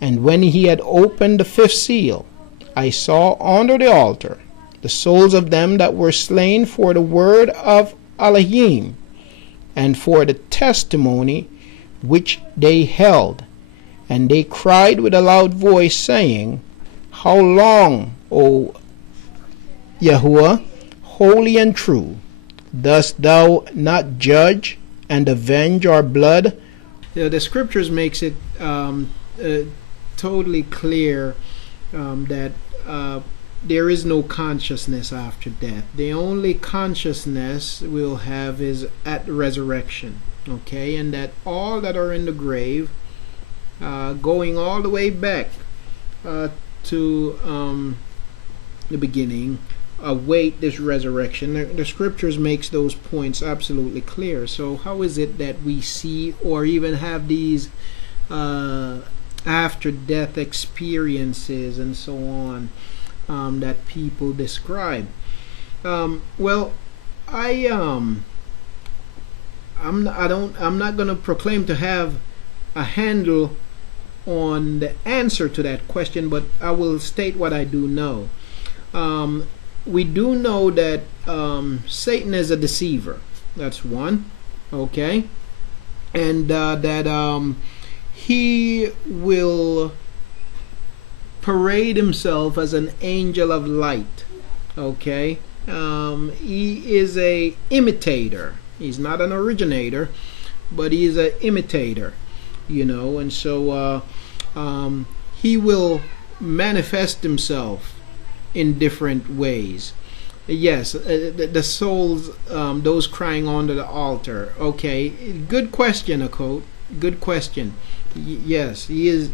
And when he had opened the fifth seal, I saw under the altar the souls of them that were slain for the word of Elohim, and for the testimony which they held. And they cried with a loud voice, saying, How long, O Yahuah, holy and true, dost thou not judge and avenge our blood? The scriptures makes it totally clear that there is no consciousness after death. The only consciousness we'll have is at resurrection. Okay, and that all that are in the grave, going all the way back to the beginning, await this resurrection. The scriptures makes those points absolutely clear. So how is it that we see or even have these after death experiences and so on that people describe? Well, I'm not going to proclaim to have a handle on the answer to that question, but I will state what I do know. We do know that Satan is a deceiver. That's one. Okay, and that he will parade himself as an angel of light. Okay, he is a imitator. He's not an originator, but he is an imitator, you know, and so he will manifest himself in different ways. Yes, the souls, those crying under the altar. Okay, good question, Akot. Good question. Yes, he is.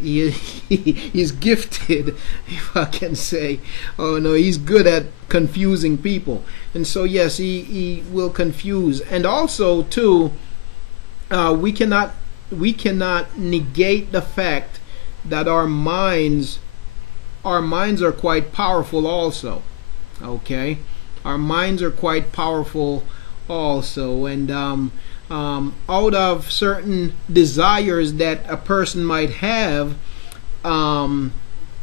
He's gifted, if I can say. Oh no, he's good at confusing people, and so yes, he will confuse. And also too, we cannot negate the fact that our minds are quite powerful also. Okay, our minds are quite powerful also, and out of certain desires that a person might have,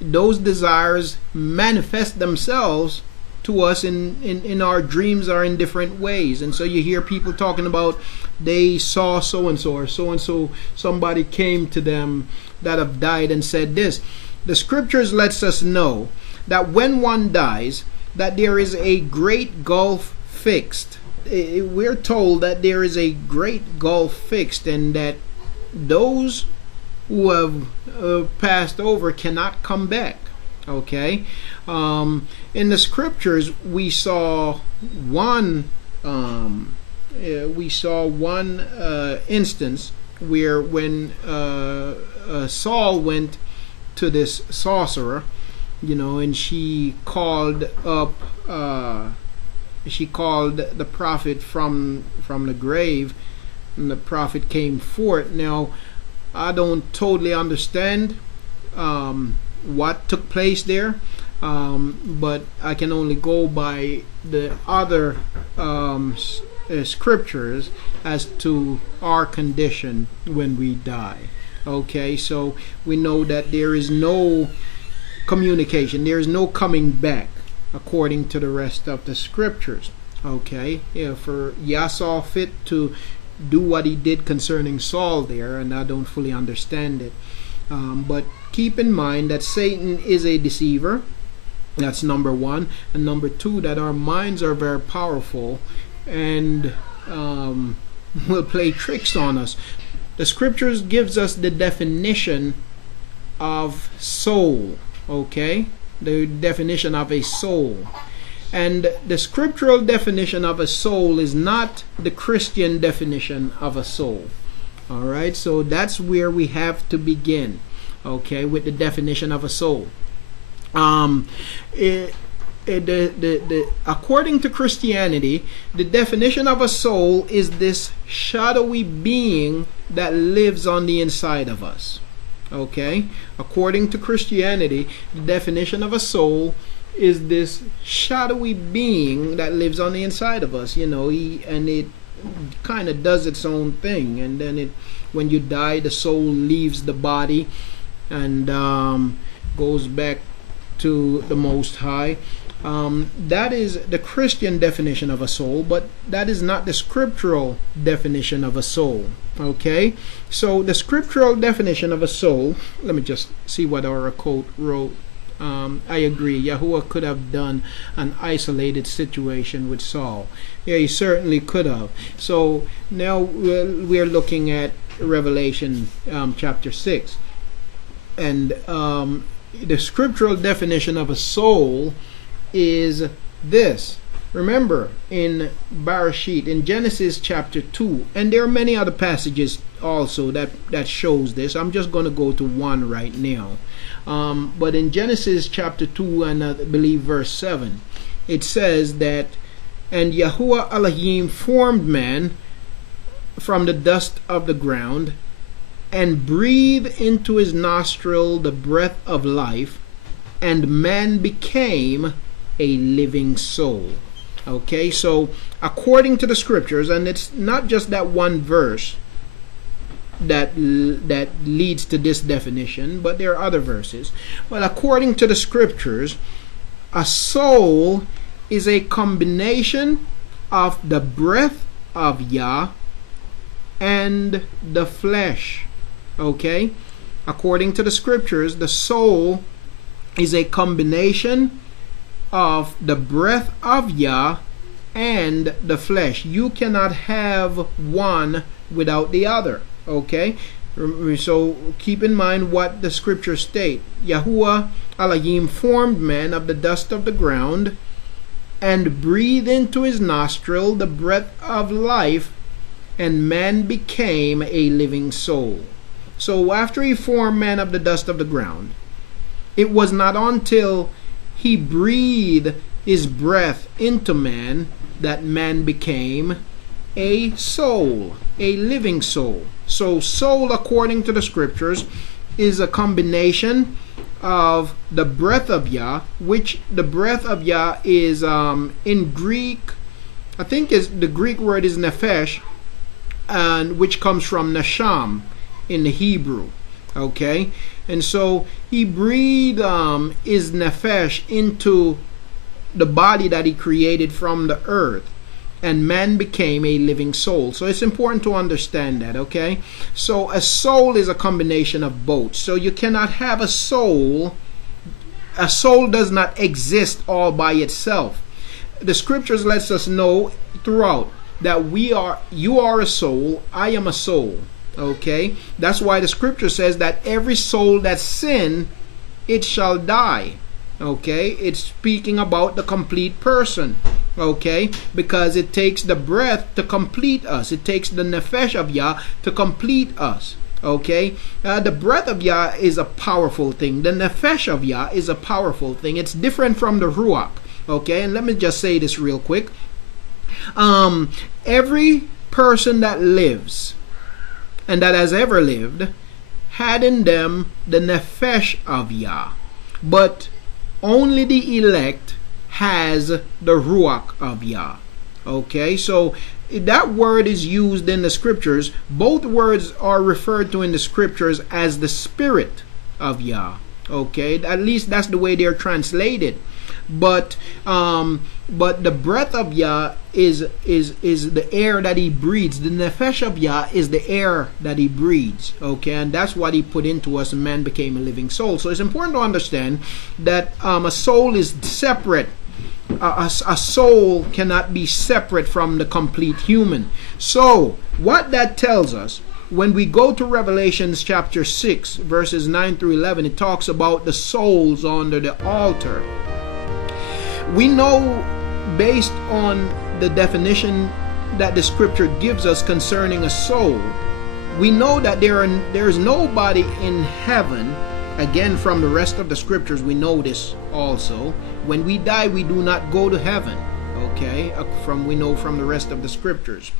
those desires manifest themselves to us in our dreams or in different ways. And so you hear people talking about they saw so and so, or so and so, somebody came to them that have died and said this. The scriptures lets us know that when one dies, that there is a great gulf fixed. We're told that there is a great gulf fixed, and that those who have passed over cannot come back. Okay, in the scriptures we saw one instance where when Saul went to this sorcerer, you know, and she called up. She called the prophet from the grave, and the prophet came forth. Now, I don't totally understand what took place there, but I can only go by the other scriptures as to our condition when we die. Okay, so we know that there is no communication, there is no coming back, according to the rest of the scriptures. Okay, yeah, for Yah saw fit to do what he did concerning Saul there, and I don't fully understand it. But keep in mind that Satan is a deceiver. That's number one. And number two, that our minds are very powerful and will play tricks on us. The scriptures gives us the definition of soul. Okay, the definition of a soul, and the scriptural definition of a soul is not the Christian definition of a soul. All right, so that's where we have to begin, okay, with the definition of a soul. According to Christianity, the definition of a soul is this shadowy being that lives on the inside of us. Okay, according to Christianity, the definition of a soul is this shadowy being that lives on the inside of us. You know, and it kind of does its own thing, and then when you die, the soul leaves the body, and goes back to the Most High. That is the Christian definition of a soul, but that is not the scriptural definition of a soul. Okay, so the scriptural definition of a soul, let me just see what our quote wrote. I agree, Yahuah could have done an isolated situation with Saul. Yeah, he certainly could have. So now we're looking at Revelation chapter 6, and the scriptural definition of a soul is this. Remember, in Bereshit, in Genesis chapter 2, and there are many other passages also that shows this. I'm just going to go to one right now. But in Genesis chapter 2 and I believe verse 7, it says that, and Yahuah Elohim formed man from the dust of the ground and breathed into his nostril the breath of life, and man became a living soul. Okay, so according to the scriptures, and it's not just that one verse that leads to this definition, but there are other verses. But according to the scriptures, a soul is a combination of the breath of Yah and the flesh. Okay, according to the scriptures, the soul is a combination of the breath of Yah and the flesh. You cannot have one without the other. Okay, so keep in mind what the scriptures state. Yahuah Elohim formed man of the dust of the ground and breathed into his nostril the breath of life, and man became a living soul. So after he formed man of the dust of the ground, it was not until he breathed his breath into man that man became a soul, a living soul. So soul, according to the scriptures, is a combination of the breath of Yah, which the breath of Yah is in Greek, I think is the Greek word is nephesh, and which comes from nasham in the Hebrew. Okay, and so he breathed his nephesh into the body that he created from the earth, and man became a living soul. So it's important to understand that. Okay, so a soul is a combination of both. So you cannot have a soul. A soul does not exist all by itself. The scriptures lets us know throughout that you are a soul, I am a soul. Okay, that's why the scripture says that every soul that sin, it shall die. Okay, it's speaking about the complete person. Okay, because it takes the breath to complete us. It takes the nephesh of Yah to complete us. Okay, the breath of Yah is a powerful thing. The nephesh of Yah is a powerful thing. It's different from the ruach. Okay, and let me just say this real quick. Every person that lives and that has ever lived had in them the nephesh of Yah, but only the elect has the ruach of Yah. Okay, so that word is used in the scriptures. Both words are referred to in the scriptures as the spirit of Yah. Okay, at least that's the way they're translated. But the breath of Yah is the air that he breathes. The nephesh of Yah is the air that he breathes. Okay, and that's what he put into us, and man became a living soul. So it's important to understand that a soul is separate. A soul cannot be separate from the complete human. So what that tells us, when we go to Revelations chapter 6 verses 9 through 11, it talks about the souls under the altar. We know, based on the definition that the scripture gives us concerning a soul, we know that there is nobody in heaven. Again, from the rest of the scriptures, we know this also. When we die, we do not go to heaven. Okay, we know from the rest of the scriptures.